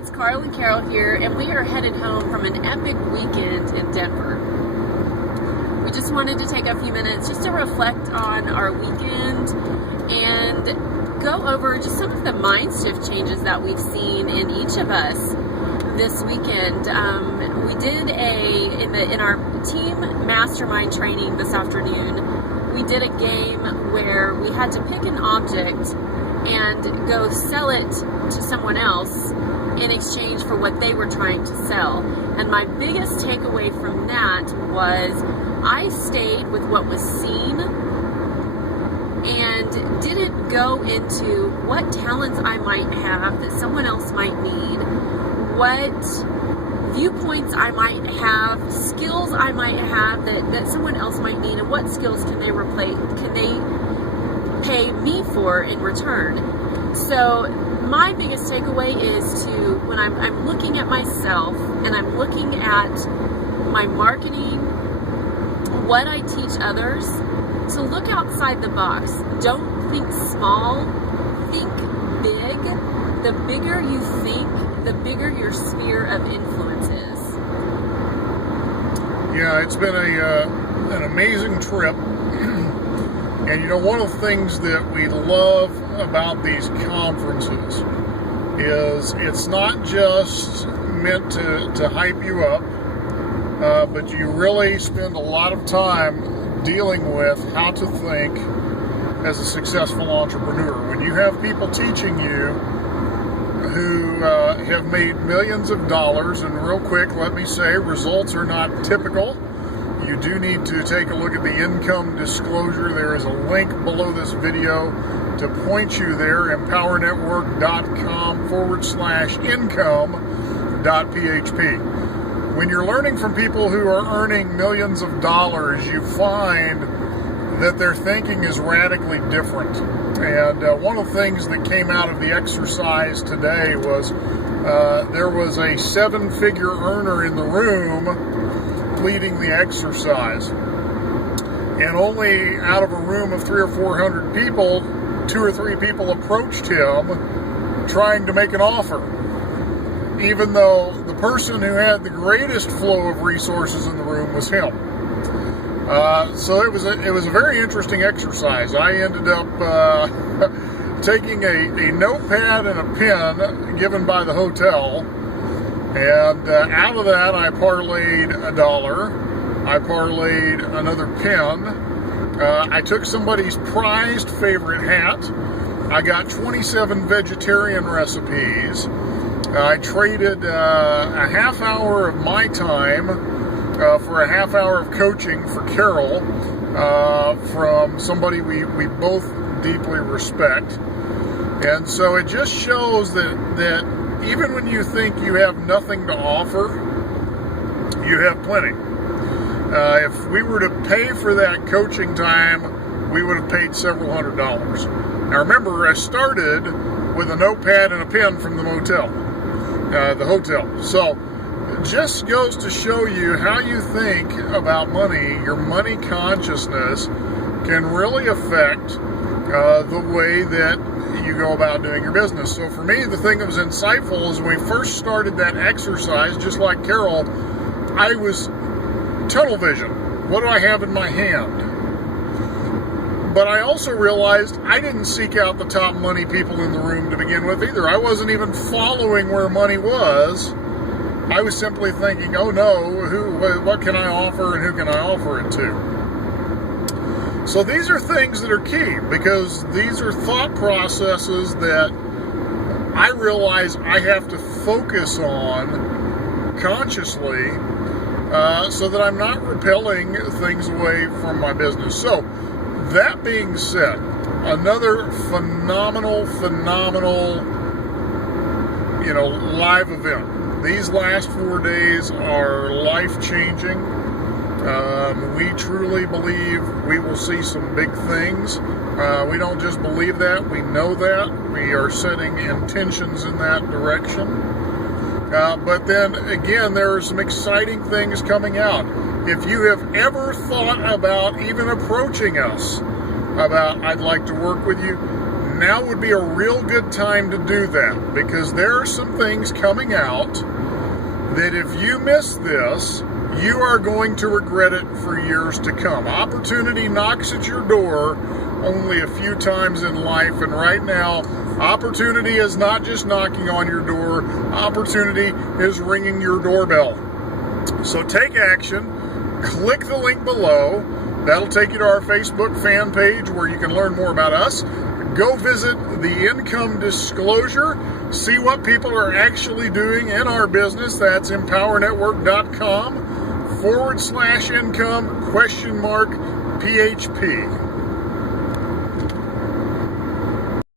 it's Carl and Carol here, and we are headed home from an epic weekend in Denver. We just wanted to take a few minutes just to reflect on our weekend and go over just some of the mind shift changes that we've seen in each of us this weekend. We did in our team mastermind training this afternoon, we did a game where we had to pick an object and go sell it to someone else in exchange for what they were trying to sell. And my biggest takeaway from that was I stayed with what was seen and didn't go into what talents I might have that someone else might need, what viewpoints I might have, skills I might have that someone else might need, and what skills can they pay me for in return. So my biggest takeaway is to, when I'm looking at myself and I'm looking at my marketing, what I teach others, to look outside the box. Don't think small, think big. The bigger you think, the bigger your sphere of influence is. Yeah, it's been an amazing trip. And you know, one of the things that we love about these conferences is it's not just meant to hype you up, but you really spend a lot of time dealing with how to think as a successful entrepreneur. When you have people teaching you who have made millions of dollars, and real quick, let me say, results are not typical. You do need to take a look at the income disclosure. There is a link below this video to point you there, empowernetwork.com/income.php. When you're learning from people who are earning millions of dollars, you find that their thinking is radically different. And one of the things that came out of the exercise today was there was a seven-figure earner in the room leading the exercise, and only out of a room of 300 or 400 people, 2 or 3 people approached him trying to make an offer, even though the person who had the greatest flow of resources in the room was him. So it was a very interesting exercise. I ended up taking a notepad and a pen given by the hotel. And out of that, I parlayed $1. I parlayed another pen. I took somebody's prized favorite hat. I got 27 vegetarian recipes. I traded a half hour of my time for a half hour of coaching for Carol from somebody we both deeply respect. And so it just shows that even when you think you have nothing to offer, you have plenty. If we were to pay for that coaching time, we would have paid several $100s. Now remember, I started with a notepad and a pen from the hotel. So it just goes to show you how you think about money. Your money consciousness can really affect the way that you go about doing your business. So for me, the thing that was insightful is when we first started that exercise, just like Carol, I was tunnel vision. What do I have in my hand? But I also realized I didn't seek out the top money people in the room to begin with either. I wasn't even following where money was. I was simply thinking, oh no, what can I offer and who can I offer it to? So these are things that are key, because these are thought processes that I realize I have to focus on consciously so that I'm not repelling things away from my business. So that being said, another phenomenal, live event. These last 4 days are life-changing. We truly believe we will see some big things. We don't just believe that, we know that. We are setting intentions in that direction. But then again, there are some exciting things coming out. If you have ever thought about even approaching us about, I'd like to work with you, now would be a real good time to do that, because there are some things coming out that if you miss this, you are going to regret it for years to come. Opportunity knocks at your door only a few times in life, and right now, opportunity is not just knocking on your door, opportunity is ringing your doorbell. So take action, click the link below. That'll take you to our Facebook fan page where you can learn more about us. Go visit the Income Disclosure, see what people are actually doing in our business. That's empowernetwork.com/income?PHP.